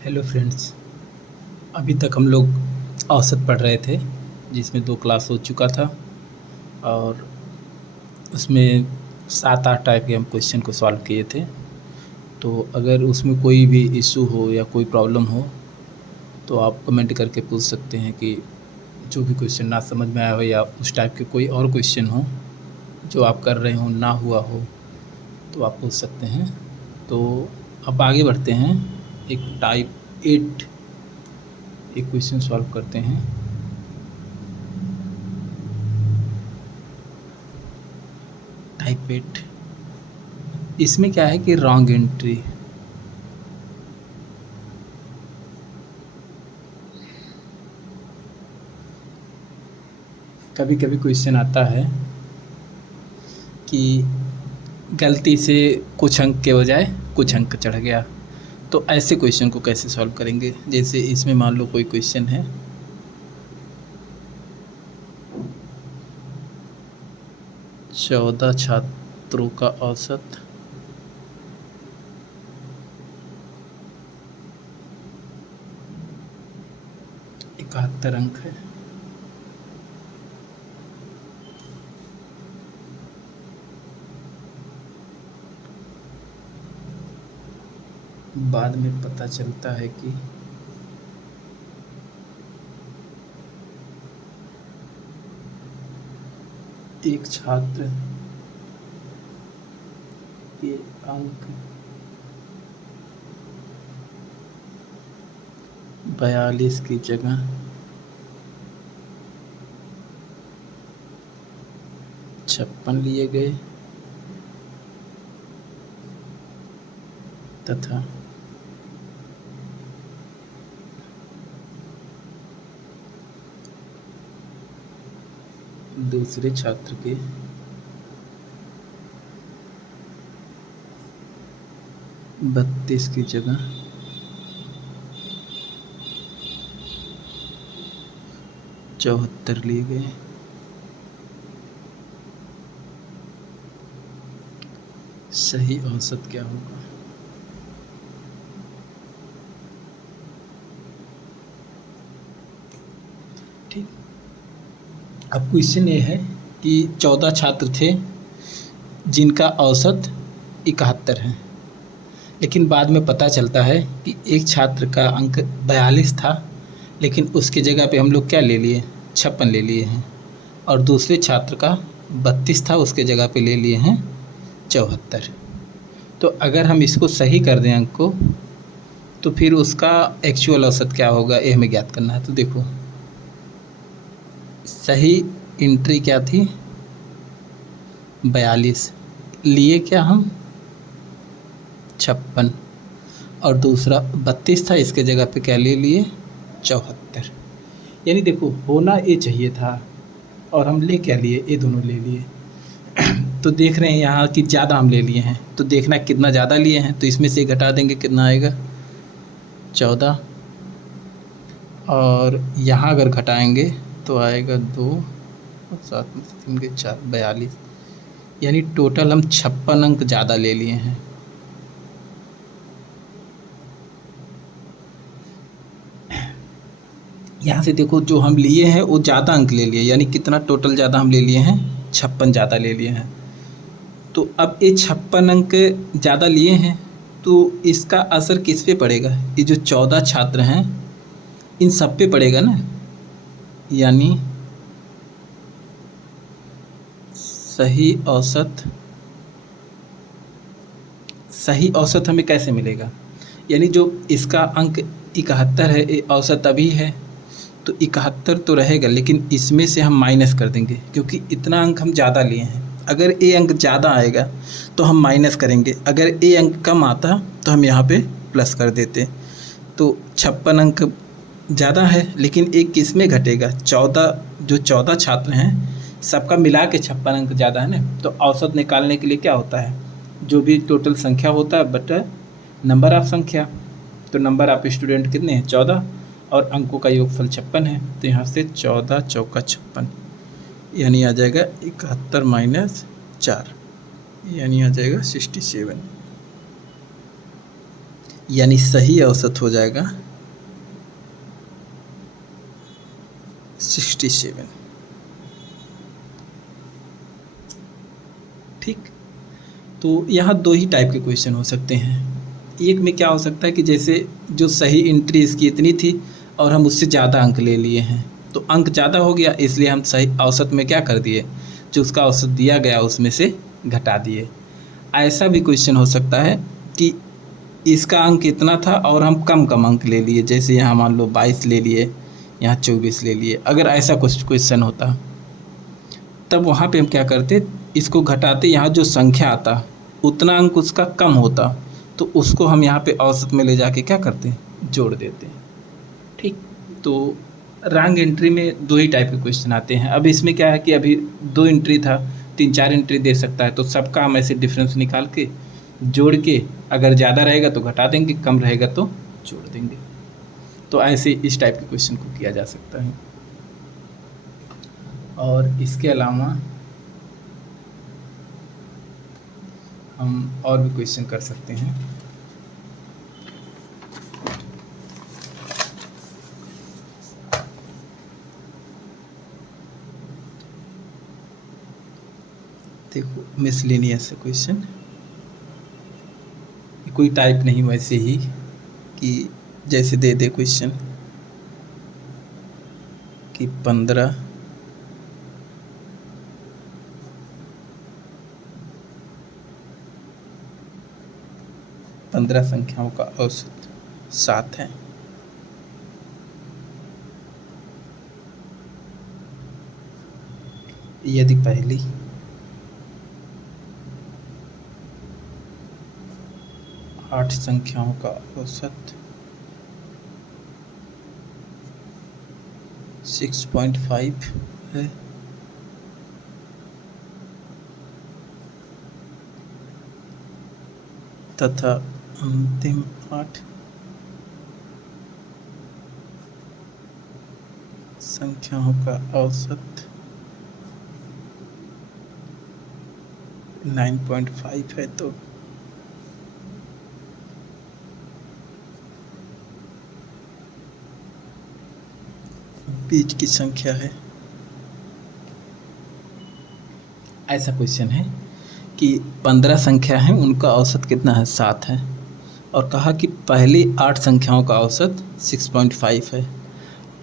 Hello friends. अभी तक हम लोग औसत पढ़ रहे थे, जिसमें 2 क्लास हो चुका था और उसमें 7-8 टाइप के हम क्वेश्चन को सॉल्व किए थे। तो अगर उसमें कोई भी इशू हो या कोई प्रॉब्लम हो तो आप कमेंट करके पूछ सकते हैं कि जो भी क्वेश्चन ना समझ में आया हो या उस टाइप के कोई और क्वेश्चन हो जो आप कर रहे हो ना हुआ हो तो आप पूछ सकते हैं। तो अब आगे बढ़ते हैं, एक टाइप 8 एक क्वेश्चन सॉल्व करते हैं। टाइप 8 इसमें क्या है कि रॉन्ग एंट्री। कभी कभी क्वेश्चन आता है कि गलती से कुछ अंक के बजाय कुछ अंक चढ़ गया, तो ऐसे क्वेश्चन को कैसे सॉल्व करेंगे। जैसे इसमें मान लो कोई क्वेश्चन है, चौदह छात्रों का औसत 71 अंक है। बाद में पता चलता है कि एक छात्र के अंक 42 की जगह 56 लिए गए तथा दूसरे छात्र के 32 की जगह 74 लिए गए। सही औसत क्या होगा। ठीक, अब क्वेश्चन ये है कि 14 छात्र थे जिनका औसत 71 है, लेकिन बाद में पता चलता है कि एक छात्र का अंक 42 था, लेकिन उसकी जगह पे हम लोग क्या ले लिए, 56 ले लिए हैं, और दूसरे छात्र का 32 था, उसके जगह पे ले लिए हैं 74। तो अगर हम इसको सही कर दें अंक को, तो फिर उसका एक्चुअल औसत क्या होगा ये हमें ज्ञात करना है। तो देखो, सही एंट्री क्या थी, 42, लिए क्या हम 56, और दूसरा 32 था, इसके जगह पे क्या ले लिए 74। यानी देखो, होना ये चाहिए था और हम ले क्या लिए, ये दोनों ले लिए। तो देख रहे हैं यहाँ कि ज़्यादा हम ले लिए हैं, तो देखना कितना ज़्यादा लिए हैं, तो इसमें से घटा देंगे, कितना आएगा 14, और यहाँ अगर घटाएंगे तो आएगा 2 और 7 में से 3 के 4, 42। यानी टोटल हम 56 अंक ज़्यादा ले लिए हैं। यहाँ से देखो, जो हम लिए हैं वो ज़्यादा अंक ले लिए, यानी कितना टोटल ज़्यादा हम ले लिए हैं, 56 ज़्यादा ले लिए हैं। तो अब ये 56 अंक ज़्यादा लिए हैं, तो इसका असर किस पे पड़ेगा, ये जो 14 छात्र हैं इन सब पे पड़ेगा ना। यानी सही औसत, सही औसत हमें कैसे मिलेगा, यानी जो इसका अंक 71 है, ये औसत अभी है, तो 71 तो रहेगा, लेकिन इसमें से हम माइनस कर देंगे क्योंकि इतना अंक हम ज़्यादा लिए हैं। अगर ए अंक ज़्यादा आएगा तो हम माइनस करेंगे, अगर ए अंक कम आता तो हम यहाँ पे प्लस कर देते। तो 56 अंक ज़्यादा है, लेकिन एक किस में घटेगा, 14, जो 14 छात्र हैं सबका मिला के 56 अंक ज़्यादा है ना। तो औसत निकालने के लिए क्या होता है, जो भी टोटल संख्या होता है बटा नंबर ऑफ संख्या। तो नंबर ऑफ स्टूडेंट कितने हैं, 14, और अंकों का योगफल 56 है। तो यहाँ से 14 चौका 56, यानी आ जाएगा 71 माइनस 4, यानी आ जाएगा 67। यानी सही औसत हो जाएगा 67। ठीक, तो यहाँ दो ही टाइप के क्वेश्चन हो सकते हैं। एक में क्या हो सकता है कि जैसे जो सही एंट्री इसकी इतनी थी और हम उससे ज़्यादा अंक ले लिए हैं, तो अंक ज़्यादा हो गया, इसलिए हम सही औसत में क्या कर दिए, जो उसका औसत दिया गया उसमें से घटा दिए। ऐसा भी क्वेश्चन हो सकता है कि इसका अंक इतना था और हम कम कम अंक ले लिए, जैसे यहाँ मान लो 22 ले लिए, यहाँ 24 ले लिए। अगर ऐसा कुछ क्वेश्चन होता तब वहाँ पे हम क्या करते, इसको घटाते, यहाँ जो संख्या आता उतना अंक उसका कम होता, तो उसको हम यहाँ पे औसत में ले जाके क्या करते, जोड़ देते। ठीक, तो रॉन्ग एंट्री में दो ही टाइप के क्वेश्चन आते हैं। अब इसमें क्या है कि अभी 2 एंट्री था, 3-4 एंट्री दे सकता है, तो सबका हम ऐसे डिफरेंस निकाल के जोड़ के, अगर ज़्यादा रहेगा तो घटा देंगे, कम रहेगा तो जोड़ देंगे। तो ऐसे इस टाइप के क्वेश्चन को किया जा सकता है। और इसके अलावा हम और भी क्वेश्चन कर सकते हैं। देखो मिसलेनियस क्वेश्चन, कोई टाइप नहीं, वैसे ही कि जैसे दे दे क्वेश्चन कि 15 संख्याओं का औसत 7 है। यदि पहली 8 संख्याओं का औसत 6.5 है तथा अंतिम 8 संख्याओं का औसत 9.5 है, तो बीच की संख्या है। ऐसा क्वेश्चन है कि 15 संख्या है, उनका औसत कितना है, 7 है, और कहा कि पहली 8 संख्याओं का औसत 6.5 है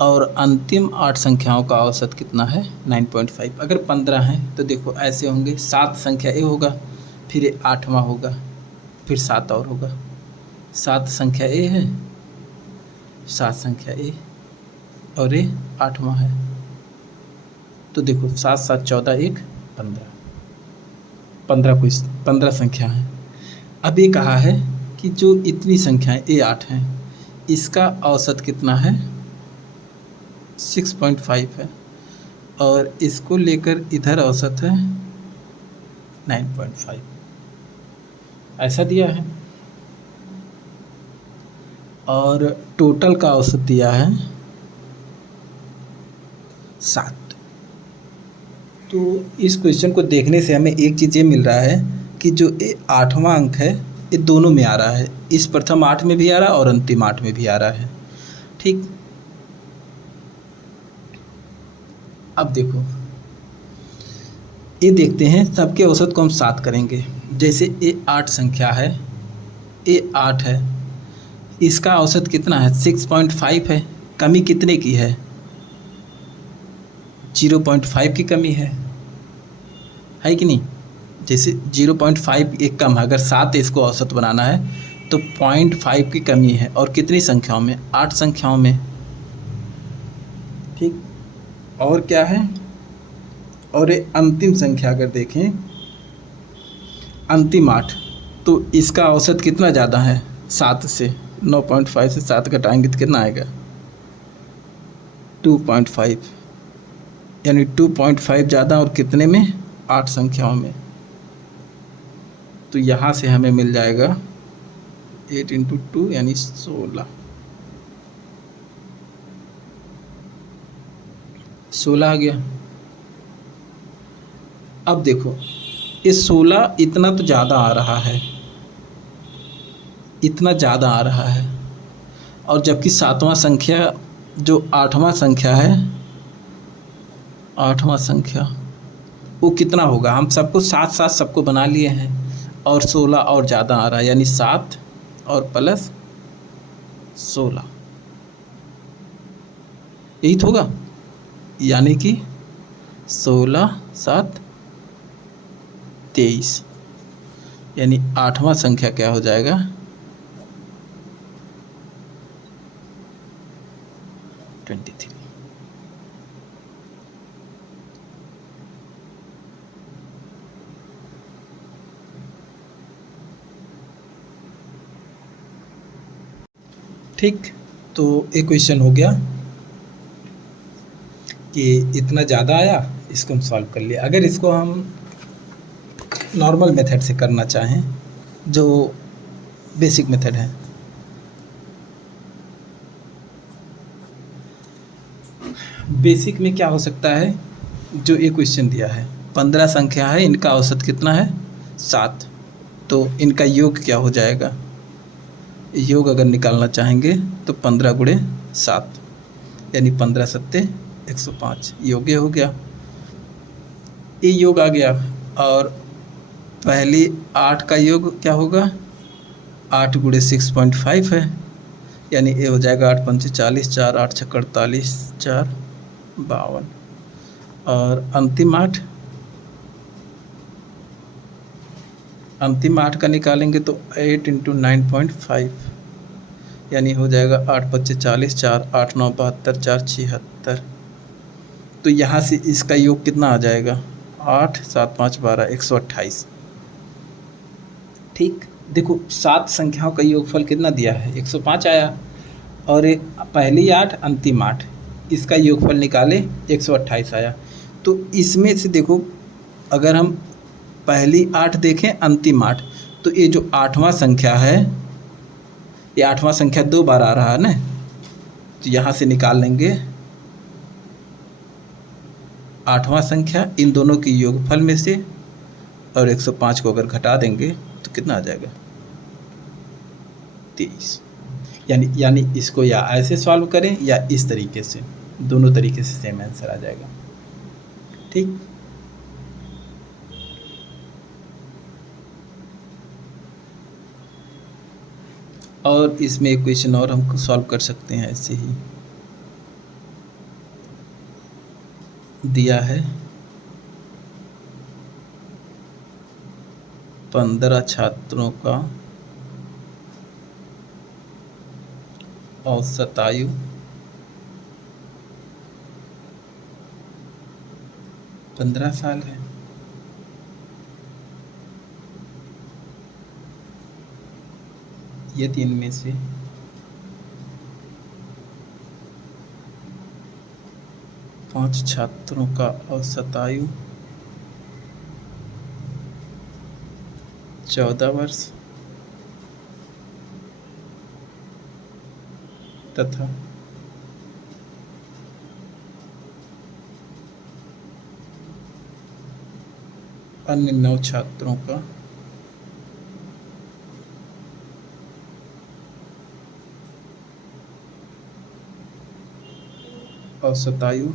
और अंतिम 8 संख्याओं का औसत कितना है, 9.5। अगर 15 है तो देखो ऐसे होंगे, 7 संख्या ए होगा, फिर ये 8वां होगा, फिर 7 और होगा। 7 संख्या ए है, 7 संख्या ए, और ये 8वां है, तो देखो 7 7 14 1 15, 15 संख्या है। अब ये कहा है कि जो इतनी संख्याएं ए 8 हैं, इसका औसत कितना है, 6.5 है, और इसको लेकर इधर औसत है 9.5, ऐसा दिया है। और टोटल का औसत दिया है 7। तो इस क्वेश्चन को देखने से हमें एक चीज़ ये मिल रहा है कि जो ये 8वां अंक है, ये दोनों में आ रहा है, इस प्रथम 8 में भी आ रहा है और अंतिम 8 में भी आ रहा है। ठीक, अब देखो ये देखते हैं, सबके औसत को हम 7 करेंगे। जैसे ये 8 संख्या है, ये 8 है, इसका औसत कितना है, 6.5 है, कमी कितने की है, 0.5 की कमी है कि नहीं। जैसे 0.5 एक कम है, अगर 7 इसको औसत बनाना है तो 0.5 की कमी है, और कितनी संख्याओं में, 8 संख्याओं में। ठीक, और क्या है, और ये अंतिम संख्या अगर देखें, अंतिम 8, तो इसका औसत कितना ज़्यादा है, 7 से, 9.5 से 7 घटाएंगे तो कितना आएगा, 2.5, यानी 2.5 ज़्यादा, और कितने में, 8 संख्याओं में। तो यहाँ से हमें मिल जाएगा 8 × 2 यानी 16 आ गया। अब देखो ये 16 इतना तो ज़्यादा आ रहा है, इतना ज़्यादा आ रहा है, और जबकि सातवां संख्या जो आठवां संख्या है, आठवां संख्या वो कितना होगा, हम सबको साथ साथ सबको बना लिए हैं, और 16 और ज़्यादा आ रहा है, यानी 7 और प्लस 16, यही तो होगा। यानी कि 16 7 23, यानी आठवां संख्या क्या हो जाएगा, 23। ठीक, तो एक क्वेश्चन हो गया कि इतना ज़्यादा आया, इसको हम सॉल्व कर लिए। अगर इसको हम नॉर्मल मेथड से करना चाहें, जो बेसिक मेथड है, बेसिक में क्या हो सकता है, जो एक क्वेश्चन दिया है 15 संख्या है, इनका औसत कितना है 7, तो इनका योग क्या हो जाएगा, योग अगर निकालना चाहेंगे तो 15 गुणे 7, यानी 15 सत्ते 105, योग हो गया, ये योग आ गया। और पहली 8 का योग क्या होगा, 8 गुणे 6.5 है, यानी ये हो जाएगा 8 पंचे 40, 4 8 छक्के 48, 4 52, और अंतिम 8 का निकालेंगे तो 8 × 9.5, यानी हो जाएगा 8 पच्चे 40, 4 8 9 72, 4 76। तो यहाँ से इसका योग कितना आ जाएगा, 8 7 5 12 128। ठीक, देखो 7 संख्याओं का योगफल कितना दिया है, 105 आया, और एक पहली 8 अंतिम 8, इसका योगफल निकाले 128 आया। तो इसमें से देखो, अगर हम पहली 8 देखें अंतिम 8, तो ये जो आठवां संख्या है, ये आठवां संख्या 2 बार आ रहा है ना, तो यहाँ से निकाल लेंगे आठवां संख्या इन दोनों की योगफल में से, और 105 को अगर घटा देंगे तो कितना आ जाएगा 23। यानी इसको या ऐसे सॉल्व करें या इस तरीके से, दोनों तरीके से सेम आंसर आ जाएगा। ठीक, और इसमें एक क्वेश्चन और हम सॉल्व कर सकते हैं, ऐसे ही दिया है 15 छात्रों का औसत आयु 15 साल है। यदि इनमें से 5 छात्रों का औसत आयु 14 वर्ष तथा अन्य 9 छात्रों का औसत आयु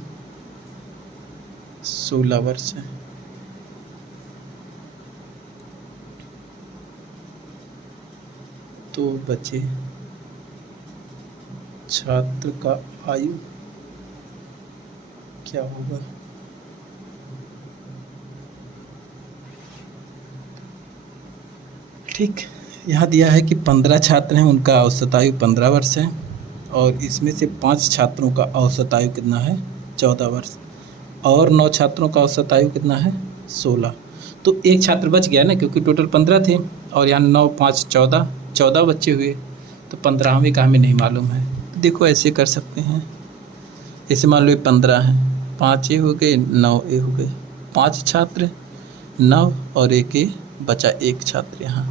16 वर्ष है, तो बचे छात्र का आयु क्या होगा। ठीक, यहाँ दिया है कि 15 छात्र हैं, उनका औसत आयु 15 वर्ष है, और इसमें से 5 छात्रों का औसत आयु कितना है 14 वर्ष, और 9 छात्रों का औसत आयु कितना है 16। तो एक छात्र बच गया ना, क्योंकि टोटल 15 थे, और यहाँ 9 5 14 बच्चे हुए, तो 15वें का हमें नहीं मालूम है। तो देखो ऐसे कर सकते हैं, ऐसे मान लो 15 हैं, 5 ये हो गए, 9 ये हो गए, 5 छात्र 9 और एक ये बचा, एक छात्र यहाँ।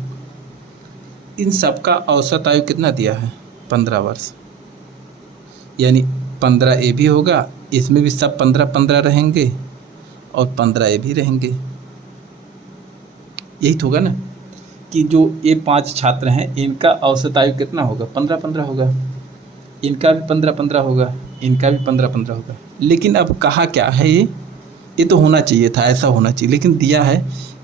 इन सब का औसत आयु कितना दिया है 15 वर्ष, यानी 15 ए भी होगा, इसमें भी सब 15 रहेंगे, और 15 ए भी रहेंगे, यही तो होगा ना। कि जो ये 5 छात्र हैं इनका औसत आयु कितना होगा, 15-15 होगा, इनका भी 15-15 होगा, इनका भी 15-15 होगा। लेकिन अब कहा क्या है, ये तो होना चाहिए था, ऐसा होना चाहिए, लेकिन दिया है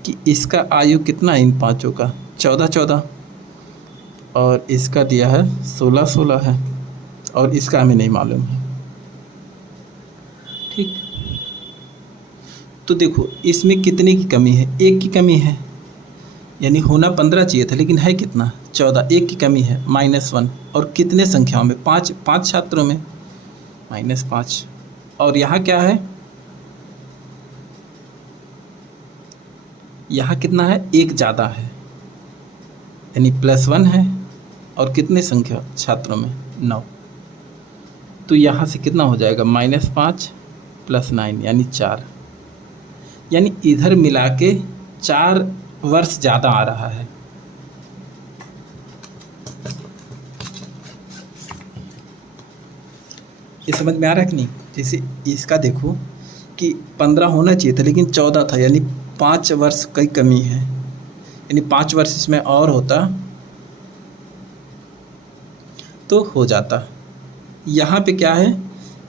कि इसका आयु कितना है इन पाँचों का, 14-14, और इसका दिया है 16-16 है, और इसका हमें नहीं मालूम है। ठीक, तो देखो इसमें कितने की कमी है, एक की कमी है, यानी होना 15 चाहिए था, लेकिन है कितना, 14, एक की कमी है, -1, और कितने संख्याओं में, 5 छात्रों में, -5, और यहाँ क्या है, यहाँ कितना है, एक ज़्यादा है, यानी +1 है, और कितने संख्या छात्रों में, 9, तो यहाँ से कितना हो जाएगा, -5 + 9 यानी 4, यानी इधर मिला के 4 वर्ष ज़्यादा आ रहा है। ये समझ में आ रहा है कि नहीं। जैसे इसका देखो कि 15 होना चाहिए था, लेकिन 14 था, यानी 5 वर्ष की कमी है, यानी 5 वर्ष इसमें और होता तो हो जाता। यहाँ पे क्या है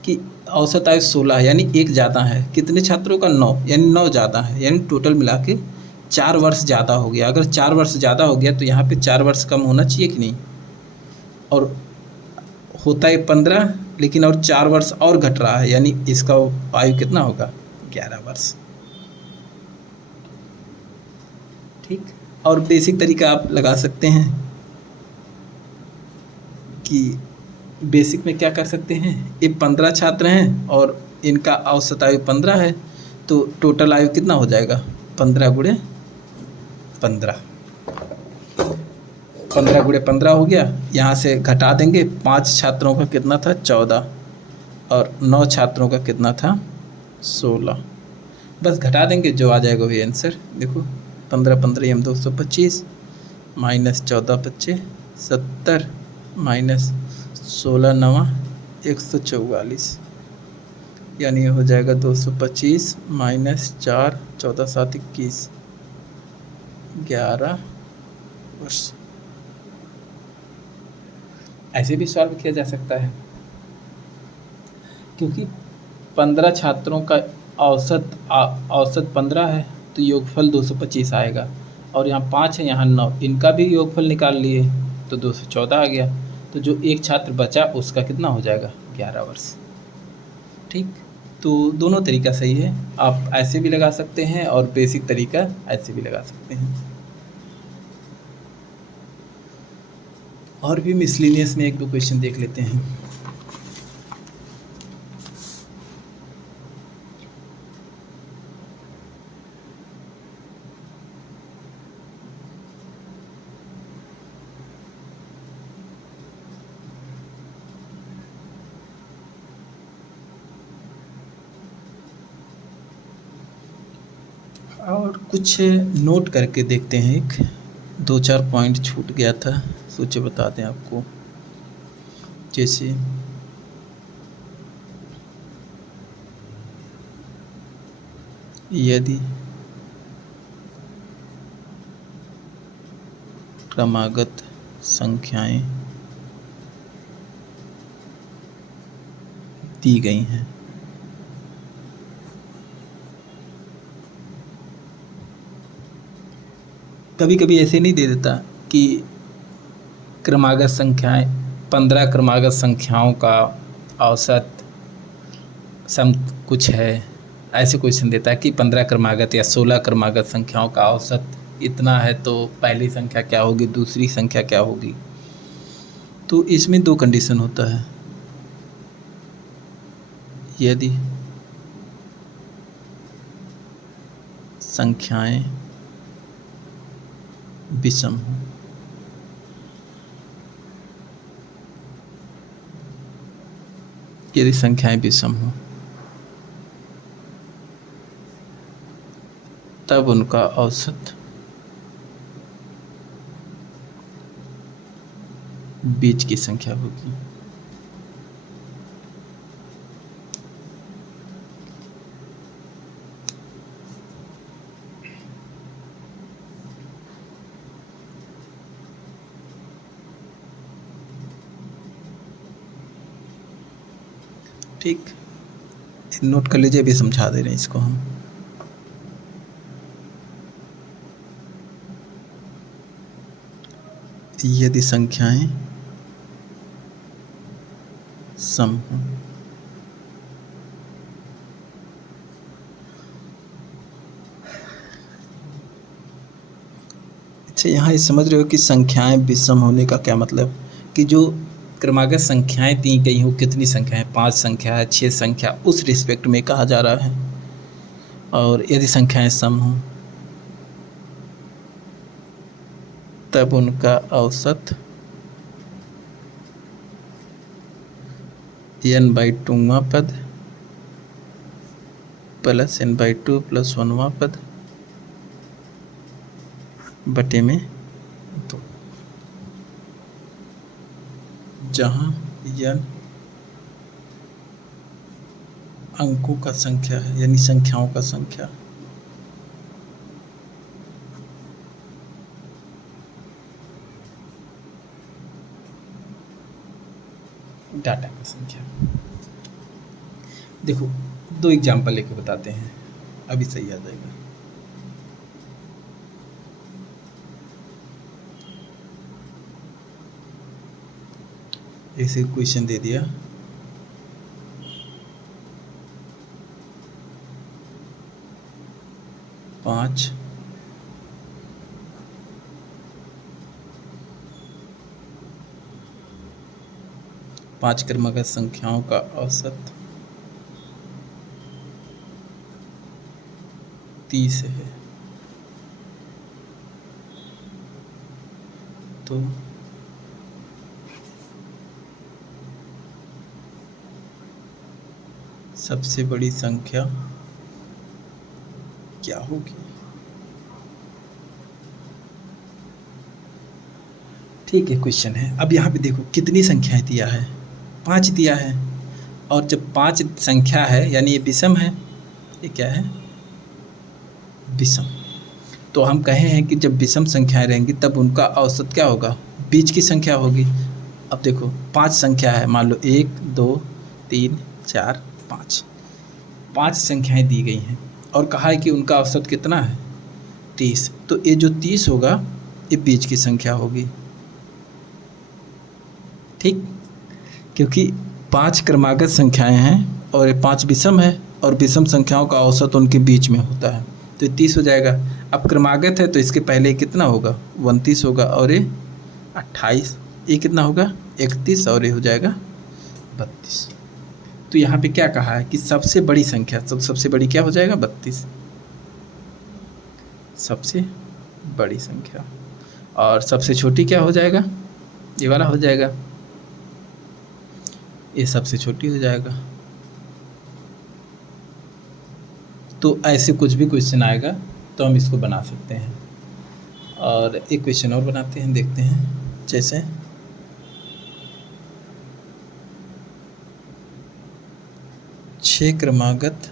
कि औसत आयु 16 है, यानी एक ज़्यादा है, कितने छात्रों का, 9, यानी 9 ज़्यादा है, यानी टोटल मिला के 4 वर्ष ज़्यादा हो गया। अगर 4 वर्ष ज़्यादा हो गया तो यहाँ पे 4 वर्ष कम होना चाहिए कि नहीं, और होता है 15, लेकिन और 4 वर्ष और घट रहा है, यानी इसका आयु कितना होगा, 11 वर्ष। ठीक, और बेसिक तरीका आप लगा सकते हैं कि बेसिक में क्या कर सकते हैं, ये 15 छात्र हैं और इनका औसत आयु 15 है, तो टोटल आयु कितना हो जाएगा, 15 × 15, 15 × 15 हो गया। यहाँ से घटा देंगे, 5 छात्रों का कितना था, 14, और 9 छात्रों का कितना था, 16, बस घटा देंगे, जो आ जाएगा वही आंसर। देखो 15-15 हम 225, -14 × 25 70, -16 × 9 144, यानी हो जाएगा 225 -4 14 7 21, 11 वर्ष। ऐसे भी सॉल्व किया जा सकता है, क्योंकि 15 छात्रों का औसत 15 है, तो योगफल 225 आएगा, और यहाँ 5 है, यहाँ 9, इनका भी योगफल निकाल लिए तो 214 आ गया, तो जो एक छात्र बचा उसका कितना हो जाएगा, 11 वर्ष। ठीक, तो दोनों तरीका सही है, आप ऐसे भी लगा सकते हैं और बेसिक तरीका ऐसे भी लगा सकते हैं। और भी मिसलिनियस में 1-2 क्वेश्चन देख लेते हैं। और कुछ नोट करके देखते हैं, एक 2-4 पॉइंट छूट गया था, सोचे बता दें आपको। जैसे यदि क्रमागत संख्याएं दी गई हैं, कभी कभी ऐसे नहीं दे देता कि क्रमागत संख्याएं, 15 क्रमागत संख्याओं का औसत सम कुछ है, ऐसे क्वेश्चन देता है कि 15 क्रमागत या 16 क्रमागत संख्याओं का औसत इतना है, तो पहली संख्या क्या होगी, दूसरी संख्या क्या होगी। तो इसमें 2 कंडीशन होता है, यदि संख्याएं विषम हो, यदि संख्याएं विषम हो तब उनका औसत बीच की संख्या होगी। ठीक, नोट कर लीजिए, अभी समझा दे रहे हैं इसको हम। यदि संख्याएं सम हों, अच्छा यहाँ ये समझ रहे हो कि संख्याएं विषम होने का क्या मतलब, कि जो क्रमागत संख्याएं दी गई हो, कितनी संख्या है, 5 संख्या है, 6 संख्या, उस रिस्पेक्ट में कहा जा रहा है। और यदि संख्याएं सम हों तब उनका औसत n/2वां पद प्लस n/2 + 1वां पद बटे में 2, जहाँ n अंकों का संख्या है, यानी संख्याओं का संख्या। डाटा की संख्या। देखो 2 एग्जाम्पल लेके बताते हैं, अभी सही आ जाएगा। ऐसे क्वेश्चन दे दिया, पाँच क्रमागत संख्याओं का औसत 30 है, तो सबसे बड़ी संख्या क्या होगी। ठीक है, क्वेश्चन है। अब यहाँ पे देखो कितनी संख्याएं दिया है, 5 दिया है, और जब 5 संख्या है यानी ये विषम है, ये क्या है, विषम। तो हम कहे हैं कि जब विषम संख्याएं रहेंगी तब उनका औसत क्या होगा, बीच की संख्या होगी। अब देखो 5 संख्या है, मान लो 1 2 3 4 5, 5 संख्याएं दी गई हैं और कहा है कि उनका औसत कितना है, 30। तो ये जो 30 होगा ये बीच की संख्या होगी, ठीक, क्योंकि 5 क्रमागत संख्याएं हैं और ये 5 विषम है, और विषम संख्याओं का औसत उनके बीच में होता है, तो ये 30 हो जाएगा। अब क्रमागत है तो इसके पहले कितना होगा, 29 होगा, और ये 28, ये कितना होगा, 31, और ये हो जाएगा 32। तो यहाँ पे क्या कहा है कि सबसे बड़ी संख्या, सबसे बड़ी क्या हो जाएगा, 32, सबसे बड़ी संख्या। और सबसे छोटी क्या हो जाएगा, ये वाला हो जाएगा, ये सबसे छोटी हो जाएगा। तो ऐसे कुछ भी क्वेश्चन आएगा तो हम इसको बना सकते हैं। और एक क्वेश्चन और बनाते हैं, देखते हैं, जैसे छह क्रमागत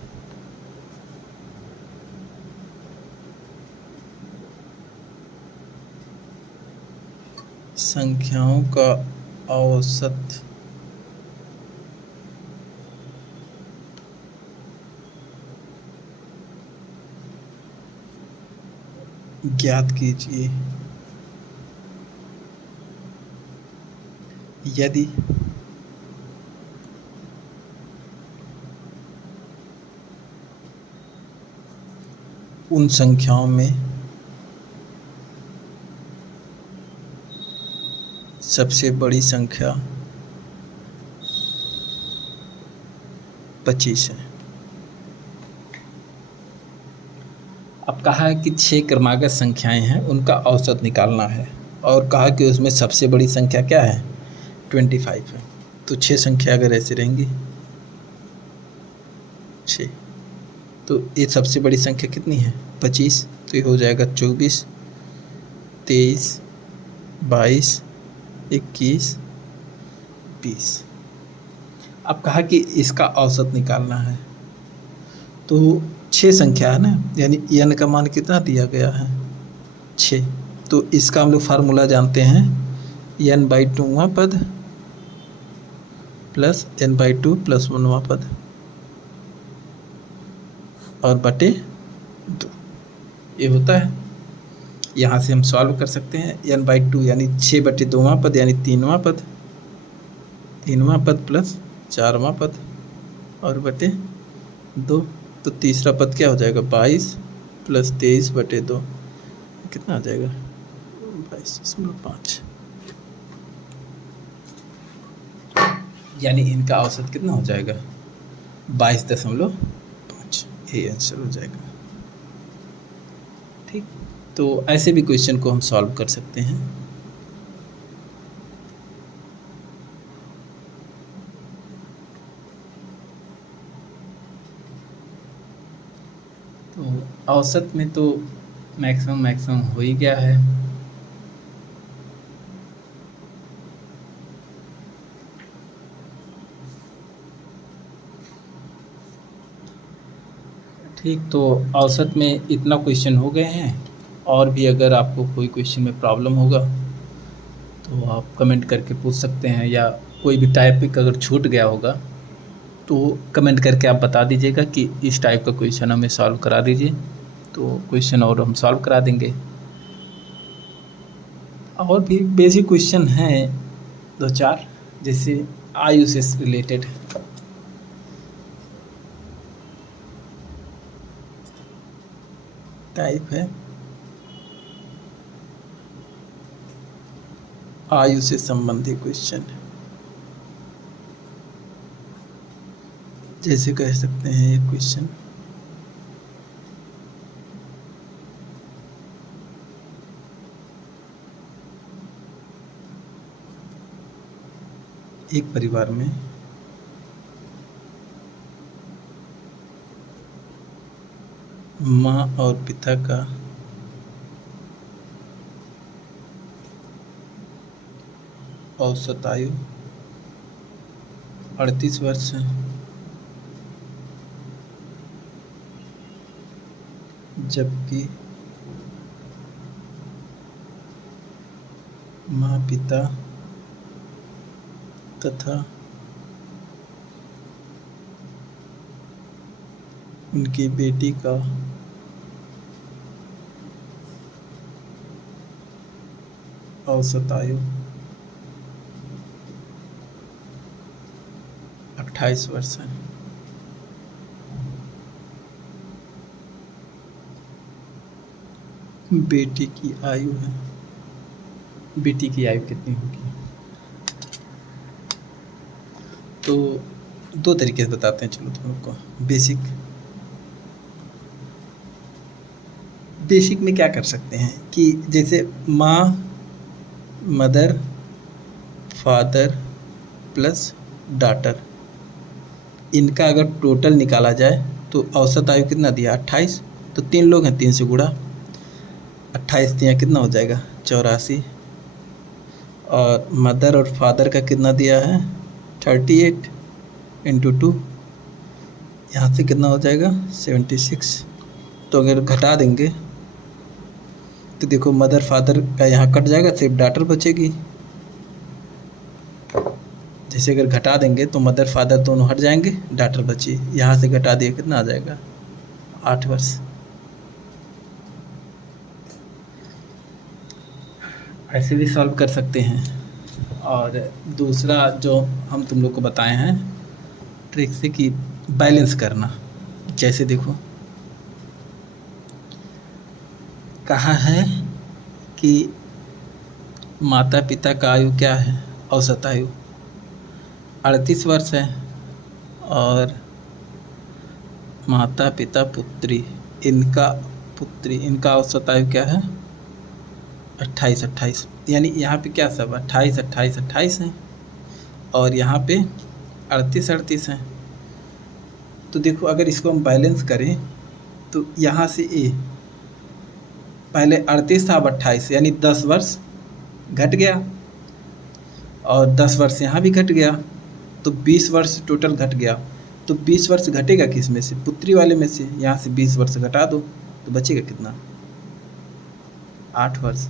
संख्याओं का औसत ज्ञात कीजिए यदि उन संख्याओं में सबसे बड़ी संख्या 25 है। अब कहा है कि 6 क्रमागत संख्याएं हैं, उनका औसत निकालना है, और कहा कि उसमें सबसे बड़ी संख्या क्या है, 25 है। तो 6 संख्या अगर ऐसे रहेंगी 6, तो ये सबसे बड़ी संख्या कितनी है, 25, तो ये हो जाएगा 24 23 22 21 20। अब कहा कि इसका औसत निकालना है, तो 6 संख्या है ना, यानी n का मान कितना दिया गया है, 6। तो इसका हम लोग फार्मूला जानते हैं, n/2वां पद प्लस n/2 प्लस 1वां पद और बटे 2 ये होता है। यहाँ से हम सॉल्व कर सकते हैं n/2 यानी 6/2वां पद यानी 3वां पद, 3वां पद प्लस 4वां पद और बटे 2। तो तीसरा पद क्या हो जाएगा 22 प्लस 23/2 कितना आ जाएगा 22.5। यानी इनका औसत कितना हो जाएगा 22.5। ये आंसर हो जाएगा। ठीक, तो ऐसे भी क्वेश्चन को हम सॉल्व कर सकते हैं। तो औसत में तो मैक्सिमम हो ही गया है। ठीक, तो औसत में इतना क्वेश्चन हो गए हैं। और भी अगर आपको कोई क्वेश्चन में प्रॉब्लम होगा तो आप कमेंट करके पूछ सकते हैं, या कोई भी टॉपिक अगर छूट गया होगा तो कमेंट करके आप बता दीजिएगा कि इस टाइप का क्वेश्चन हमें सॉल्व करा दीजिए, तो क्वेश्चन और हम सॉल्व करा देंगे। और भी बेसिक क्वेश्चन हैं 2-4, जैसे आयु से रिलेटेड। टाइप है आयु से संबंधित क्वेश्चन, जैसे कह सकते हैं ये क्वेश्चन एक परिवार में माँ और पिता का औसत आयु 38 वर्ष है, जबकि माँ पिता तथा उनकी बेटी का औसत आयु 28 वर्ष है। बेटी की आयु है, बेटी की आयु कितनी होगी? तो दो तरीके से बताते हैं, चलो तुम लोग को। बेसिक में क्या कर सकते हैं कि जैसे माँ, मदर, फादर प्लस डॉटर, इनका अगर टोटल निकाला जाए तो औसत आयु कितना दिया 28। तो 3 लोग हैं, 3 से गुणा 28 दिया कितना हो जाएगा 84। और मदर और फादर का कितना दिया है 38 इंटू 2, यहाँ से कितना हो जाएगा 76। तो अगर घटा देंगे तो देखो मदर फादर का यहाँ कट जाएगा, सिर्फ डॉटर बचेगी। जैसे अगर घटा देंगे तो मदर फादर दोनों हट जाएंगे, डॉटर बची, यहाँ से घटा दिए कितना आ जाएगा 8 वर्ष। ऐसे भी सॉल्व कर सकते हैं। और दूसरा जो हम तुम लोग को बताए हैं ट्रिक से कि बैलेंस करना, जैसे देखो कहा है कि माता पिता का आयु क्या है, औसत आयु 38 वर्ष है, और माता पिता पुत्री इनका औसत आयु क्या है 28। यानी यहाँ पे क्या सब 28 है, और यहाँ पे 38 है। तो देखो अगर इसको हम बैलेंस करें तो यहाँ से पहले 38 था, अब 28, यानी 10 वर्ष घट गया, और 10 वर्ष यहाँ भी घट गया, तो 20 वर्ष टोटल घट गया। तो 20 वर्ष घटेगा किस में से, पुत्री वाले में से। यहाँ से 20 वर्ष घटा दो तो बचेगा कितना 8 वर्ष।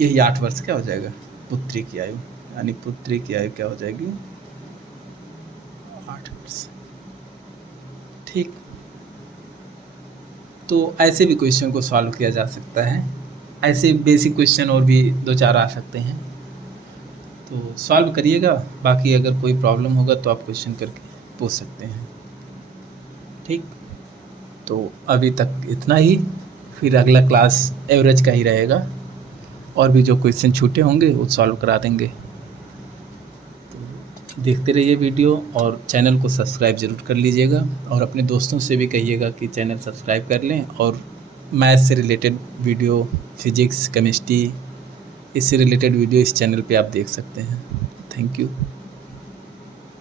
यही 8 वर्ष क्या हो जाएगा पुत्री की आयु, यानी पुत्री की आयु क्या हो जाएगी 8 वर्ष। ठीक, तो ऐसे भी क्वेश्चन को सॉल्व किया जा सकता है। ऐसे बेसिक क्वेश्चन और भी 2-4 आ सकते हैं, तो सॉल्व करिएगा। बाकी अगर कोई प्रॉब्लम होगा तो आप क्वेश्चन करके पूछ सकते हैं। ठीक, तो अभी तक इतना ही, फिर अगला क्लास एवरेज का ही रहेगा, और भी जो क्वेश्चन छूटे होंगे वो सॉल्व करा देंगे। तो देखते रहिए वीडियो, और चैनल को सब्सक्राइब ज़रूर कर लीजिएगा, और अपने दोस्तों से भी कहिएगा कि चैनल सब्सक्राइब कर लें, और मैथ से रिलेटेड वीडियो, फिजिक्स, केमिस्ट्री, इससे रिलेटेड वीडियो इस चैनल पे आप देख सकते हैं। Thank you.